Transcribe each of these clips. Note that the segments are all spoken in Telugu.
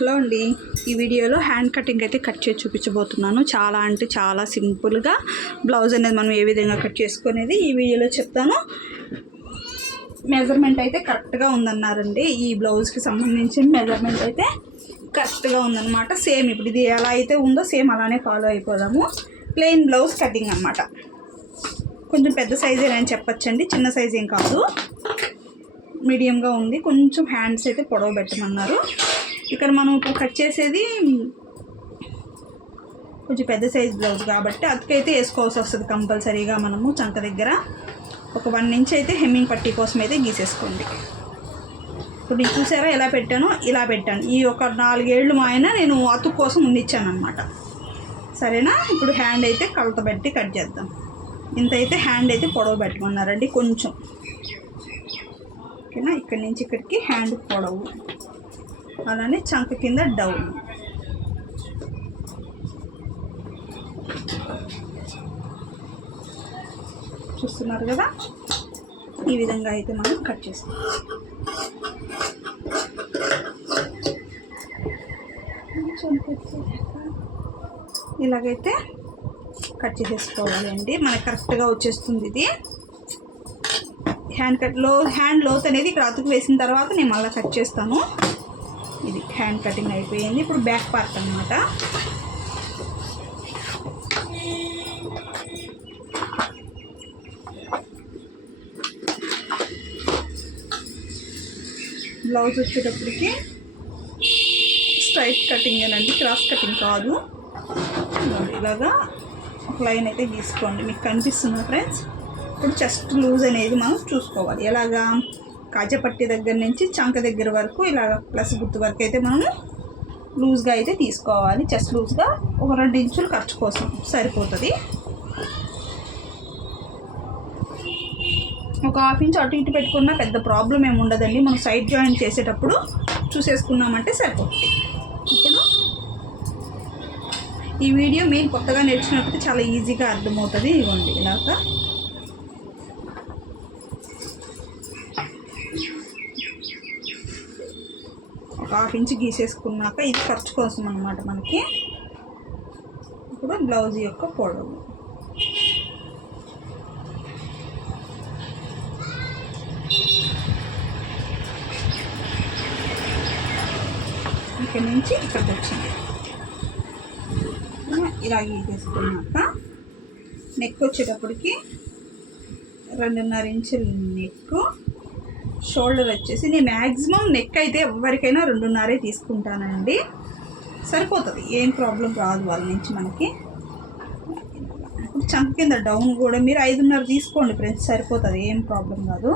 హలో అండి, ఈ వీడియోలో హ్యాండ్ కటింగ్ అయితే కట్ చేసి చూపించబోతున్నాను. చాలా అంటే చాలా సింపుల్గా బ్లౌజ్ అనేది మనం ఏ విధంగా కట్ చేసుకునేది ఈ వీడియోలో చెప్తాను. మెజర్మెంట్ అయితే కరెక్ట్గా ఉందన్నారండి. ఈ బ్లౌజ్కి సంబంధించిన మెజర్మెంట్ అయితే కరెక్ట్గా ఉందన్నమాట. సేమ్ ఇప్పుడు ఇది ఎలా అయితే ఉందో సేమ్ అలానే ఫాలో అయిపోదాము. ప్లెయిన్ బ్లౌజ్ కటింగ్ అన్నమాట. కొంచెం పెద్ద సైజే అని చెప్పచ్చండి, చిన్న సైజ్ ఏం కాదు, మీడియంగా ఉంది. కొంచెం హ్యాండ్స్ అయితే పొడవు పెట్టమన్నారు. ఇక్కడ మనం ఇప్పుడు కట్ చేసేది కొంచెం పెద్ద సైజ్ బ్లౌజ్ కాబట్టి అతుకైతే వేసుకోవాల్సి వస్తుంది కంపల్సరీగా. మనము చంక దగ్గర ఒక 1 ఇంచ్ అయితే హెమ్మింగ్ పట్టీ కోసం అయితే గీసేసుకోండి. ఇప్పుడు నేను చూసారా ఎలా పెట్టానో ఇలా పెట్టాను. ఈ ఒక 4 ఏళ్ళు మా ఆయన నేను అతుకు కోసం ఉండిచ్చాను అనమాట. సరేనా? ఇప్పుడు హ్యాండ్ అయితే కలత పెట్టి కట్ చేద్దాం. ఇంత అయితే హ్యాండ్ అయితే పొడవు పెట్టమన్నారండి కొంచెం. ఓకేనా? ఇక్కడి నుంచి ఇక్కడికి హ్యాండ్ పొడవు, అలానే చంక కింద డౌన్. చూస్తున్నారు కదా, ఈ విధంగా అయితే మనం కట్ చేస్తాం. ఇలాగైతే కట్ చేసేసుకోవాలి అండి. మనకు కరెక్ట్గా వచ్చేస్తుంది ఇది. హ్యాండ్ లోత్ అనేది ఇక్కడ అతుకు వేసిన తర్వాత నేను మళ్ళీ కట్ చేస్తాను. ఇది హ్యాండ్ కటింగ్ అయిపోయింది. ఇప్పుడు బ్యాక్ పార్ట్ అన్నమాట. బ్లౌజ్ వచ్చేటప్పటికి స్ట్రైట్ కటింగ్ అనండి, క్రాస్ కటింగ్ కాదు. ఇలాగా ఒక లైన్ అయితే గీసుకోండి. మీకు కనిపిస్తుందా ఫ్రెండ్స్? ఇప్పుడు చెస్ట్ లూజ్ అనేది మనం చూసుకోవాలి. ఎలాగా? కాజపట్టి దగ్గర నుంచి చంక దగ్గర వరకు ఇలాగ ప్లస్ గుర్తు వరకు అయితే మనము లూజ్గా అయితే తీసుకోవాలి. చెస్ట్ లూజ్గా ఒక 2 ఇంచులు ఖర్చు కోసం సరిపోతుంది. ఒక 1/2 ఇంచ్ అటు ఇటు పెట్టుకున్నా పెద్ద ప్రాబ్లం ఏమి ఉండదండి. మనం సైడ్ జాయింట్ చేసేటప్పుడు చూసేసుకున్నామంటే సరిపోతుంది. ఇప్పుడు ఈ వీడియో మీరు కొత్తగా నేర్చుకున్నప్పుడు చాలా ఈజీగా అర్థమవుతుంది. ఇవ్వండి ఇలాగా ఒక 1/2 ఇంచ్ గీసేసుకున్నాక ఇది ఖర్చు కోసం అన్నమాట మనకి. ఇప్పుడు బ్లౌజ్ యొక్క పొడవు ఇక్కడ నుంచి ఇక్కడికి వచ్చింది. ఇలా గీసేసుకున్నాక నెక్ వచ్చేటప్పటికి 2.5 ఇంచులు నెక్. షోల్డర్ వచ్చేసి నేను మ్యాక్సిమం నెక్ అయితే ఎవరికైనా 2.5 తీసుకుంటానండి. సరిపోతుంది, ఏం ప్రాబ్లం రాదు వాళ్ళ నుంచి మనకి. ఇప్పుడు చంక కింద డౌన్ కూడా మీరు 5.5 తీసుకోండి ఫ్రెండ్స్, సరిపోతుంది, ఏం ప్రాబ్లం కాదు.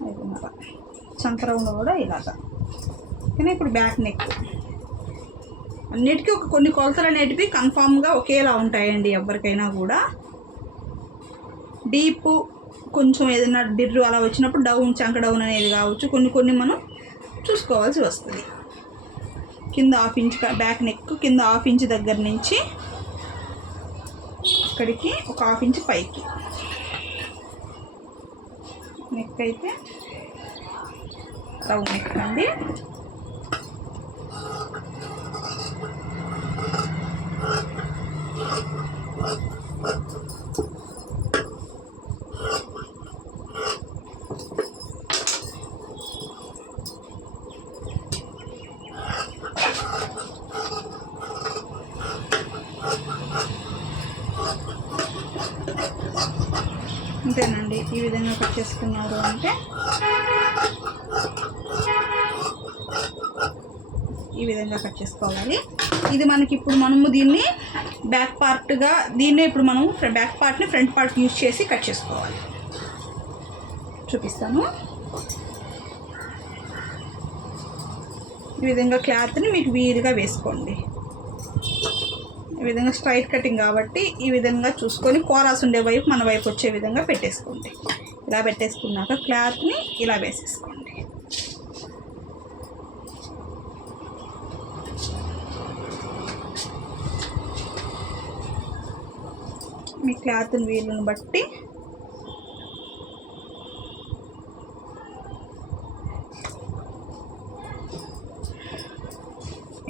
5.5 చంక రౌండ్ కూడా ఇలాగా. కానీ ఇప్పుడు బ్యాక్ నెక్ అన్నిటికీ కొన్ని కొలతలు అనేటివి కన్ఫామ్గా ఒకేలా ఉంటాయండి ఎవరికైనా కూడా. డీప్ కొంచెం ఏదైనా బిర్రు అలా వచ్చినప్పుడు డౌన్, చంక డౌన్ అనేది కావచ్చు, కొన్ని మనం చూసుకోవాల్సి వస్తుంది. కింద 1/2 ఇంచ్ బ్యాక్ నెక్ కింద 1/2 ఇంచ్ దగ్గర నుంచి ఇక్కడికి ఒక 1/2 ఇంచ్ పైకి నెక్ అయితే రౌండ్ నెక్ అండి. అంతేనండి. ఈ విధంగా కట్ చేసుకున్నారు అంటే ఈ విధంగా కట్ చేసుకోవాలి. ఇది మనకి ఇప్పుడు మనము దీన్ని బ్యాక్ పార్ట్గా, దీన్నే ఇప్పుడు మనము బ్యాక్ పార్ట్ని ఫ్రంట్ పార్ట్ యూజ్ చేసి కట్ చేసుకోవాలి. చూపిస్తాను. ఈ విధంగా క్లాత్ని మీకు వీలుగా వేసుకోండి. ఈ విధంగా స్ట్రైట్ కటింగ్ కాబట్టి ఈ విధంగా చూసుకొని కోరాస్ ఉండే వైపు మన వైపు వచ్చే విధంగా పెట్టేసుకోండి. ఇలా పెట్టేసుకున్నాక క్లాత్ని ఇలా వేసేసుకోండి. మీ క్లాత్ని వీలుని బట్టి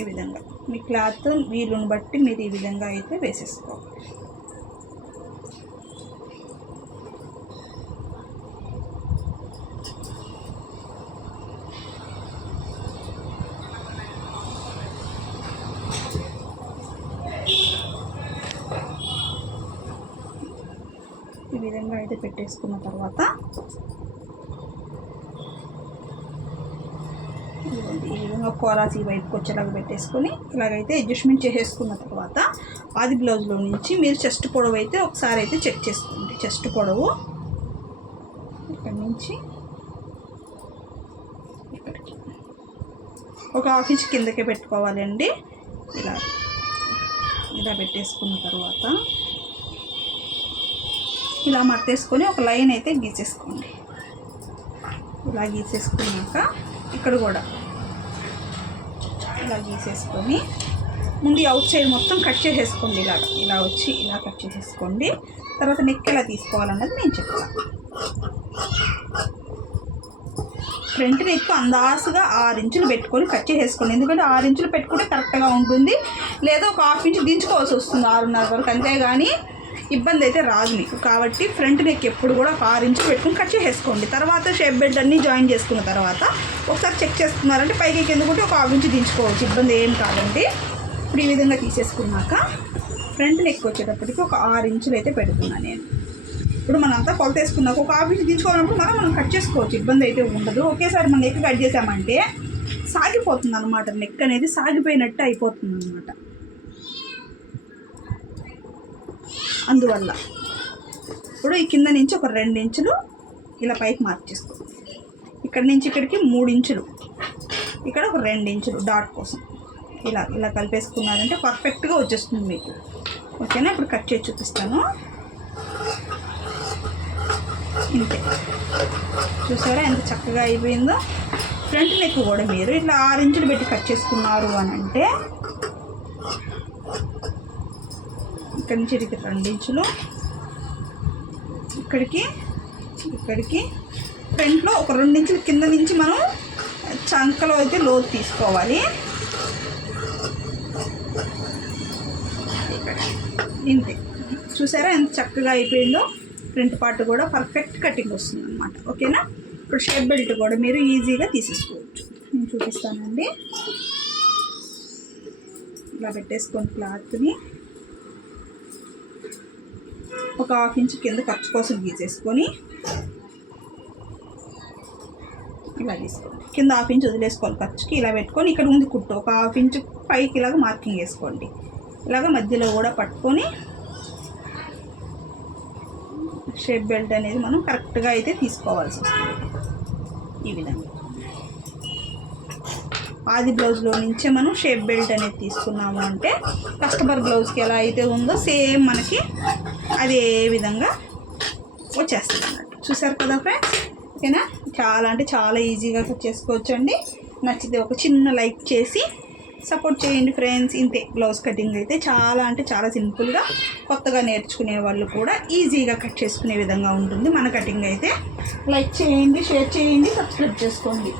ఈ విధంగా మీ క్లాత్ వీలుని బట్టి మీరు ఈ విధంగా అయితే వేసేసుకోవాలి. ఈ విధంగా అయితే పెట్టేసుకున్న తర్వాత ఈ విధంగా కోరాసి వైపుకి వచ్చేలాగా పెట్టేసుకొని ఇలాగైతే అడ్జస్ట్మెంట్ చేసేసుకున్న తర్వాత ఆది బ్లౌజ్లో నుంచి మీరు చెస్ట్ పొడవు అయితే ఒకసారి అయితే చెక్ చేసుకోండి. చెస్ట్ పొడవు ఇక్కడి నుంచి ఇక్కడికి ఒక హాఫ్ ఇంచ్ కిందకే పెట్టుకోవాలండి. ఇలా ఇలా పెట్టేసుకున్న తర్వాత ఇలా మట్టేసుకొని ఒక లైన్ అయితే గీసేసుకోండి. ఇలా గీసేసుకున్నాక ఇక్కడ కూడా ఇలా గీసేసుకొని ముందు అవుట్ సైడ్ మొత్తం కట్ చేసేసుకోండి. ఇలా వచ్చి ఇలా కట్ చేసేసుకోండి. తర్వాత నెక్ ఎలా తీసుకోవాలన్నది నేను చెప్తాను. ఫ్రంట్ నెక్ అందాసుగా 6 ఇంచులు పెట్టుకొని కట్ చేసేసుకోండి. ఎందుకంటే 6 ఇంచులు పెట్టుకుంటే కరెక్ట్గా ఉంటుంది. లేదా ఒక హాఫ్ ఇంచ్ దించుకోవాల్సి వస్తుంది 6.5 వరకు, అంతేగాని ఇబ్బంది అయితే రాదు మీకు. కాబట్టి ఫ్రంట్ నెక్ ఎప్పుడు కూడా ఒక 6 ఇంచులు పెట్టుకుని కట్ చేసేసుకోండి. తర్వాత షేప్ బెల్ట్ అన్నీ జాయిన్ చేసుకున్న తర్వాత ఒకసారి చెక్ చేసుకున్నారంటే పైకి కిందకుంటే ఒక హాఫ్ ఇంచ్ దించుకోవచ్చు, ఇబ్బంది ఏం కాదండి. ఇప్పుడు ఈ విధంగా తీసేసుకున్నాక ఫ్రంట్ నెక్ వచ్చేటప్పటికి ఒక 6 ఇంచులు అయితే పెడుతున్నాను నేను. ఇప్పుడు మనం అంతా కొలత వేసుకున్నాక ఒక హాఫ్ ఇంచ్ దించుకోవాలన్నప్పుడు మనం కట్ చేసుకోవచ్చు, ఇబ్బంది అయితే ఉండదు. ఒకేసారి మనం నెక్ కట్ చేసామంటే సాగిపోతుంది అనమాట, నెక్ అనేది సాగిపోయినట్టు అయిపోతుంది అనమాట. అందువల్ల ఇప్పుడు ఈ కింద నుంచి ఒక 2 ఇంచులు ఇలా పైకి మార్క్ చేసుకోండి. ఇక్కడ నుంచి ఇక్కడికి 3 ఇంచులు, ఇక్కడ ఒక 2 ఇంచులు డాట్ కోసం ఇలా ఇలా కలిపేసుకున్నారంటే పర్ఫెక్ట్గా వచ్చేస్తుంది మీకు. ఓకేనా? ఇప్పుడు కట్ చేసి చూపిస్తాను. ఇంతే, చూసారా ఎంత చక్కగా అయిపోయిందో. ఫ్రంట్ నెక్ కూడా మీరు ఇట్లా 6 ఇంచులు పెట్టి కట్ చేసుకున్నారు అని అంటే ఇక్కడి నుంచి ఇక్కడికి 2 ఇంచులు, ఇక్కడికి ఫ్రంట్లో ఒక 2 ఇంచుల కింద నుంచి మనం చంకలో అయితే లోతు తీసుకోవాలి. ఇంతే, చూసారా ఎంత చక్కగా అయిపోయిందో. ఫ్రంట్ పార్ట్ కూడా పర్ఫెక్ట్ కటింగ్ వస్తుంది అన్నమాట. ఓకేనా? ఇప్పుడు షేప్ బెల్ట్ కూడా మీరు ఈజీగా తీసేసుకోవచ్చు. నేను చూపిస్తానండి. ఇలా పెట్టేసుకొని క్లాత్ని ఒక హాఫ్ ఇంచ్ కింద ఖర్చు కోసం గీసేసుకొని ఇలా తీసుకోండి. కింద హాఫ్ ఇంచ్ వదిలేసుకోవాలి ఖర్చుకి. ఇలా పెట్టుకొని ఇక్కడ ఉంది కుట్టు ఒక హాఫ్ ఇంచ్ పైకి ఇలాగ మార్కింగ్ వేసుకోండి. ఇలాగ మధ్యలో కూడా పట్టుకొని షేప్ బెల్ట్ అనేది మనం కరెక్ట్గా అయితే తీసుకోవాల్సి వస్తుంది. ఈ విధంగా ఆది బ్లౌజ్లో నుంచే మనం షేప్ బెల్ట్ అనేది తీసుకున్నాము అంటే కస్టమర్ బ్లౌజ్కి ఎలా అయితే ఉందో సేమ్ మనకి అదే విధంగా వచ్చేస్తుంది అన్నట్టు. చూసారు కదా ఫ్రెండ్స్? ఓకేనా? చాలా అంటే చాలా ఈజీగా చేసుకోవచ్చండి. నచ్చితే ఒక చిన్న లైక్ చేసి సపోర్ట్ చేయండి ఫ్రెండ్స్. ఇంతే, బ్లౌజ్ కటింగ్ అయితే చాలా అంటే చాలా సింపుల్గా కొత్తగా నేర్చుకునే వాళ్ళు కూడా ఈజీగా కట్ చేసుకునే విధంగా ఉంటుంది మన కటింగ్ అయితే. లైక్ చేయండి, షేర్ చేయండి, సబ్స్క్రైబ్ చేసుకోండి.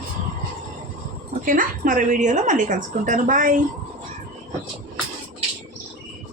ఓకేనా? మరో వీడియోలో మళ్ళీ కలుసుకుంటాను. బాయ్.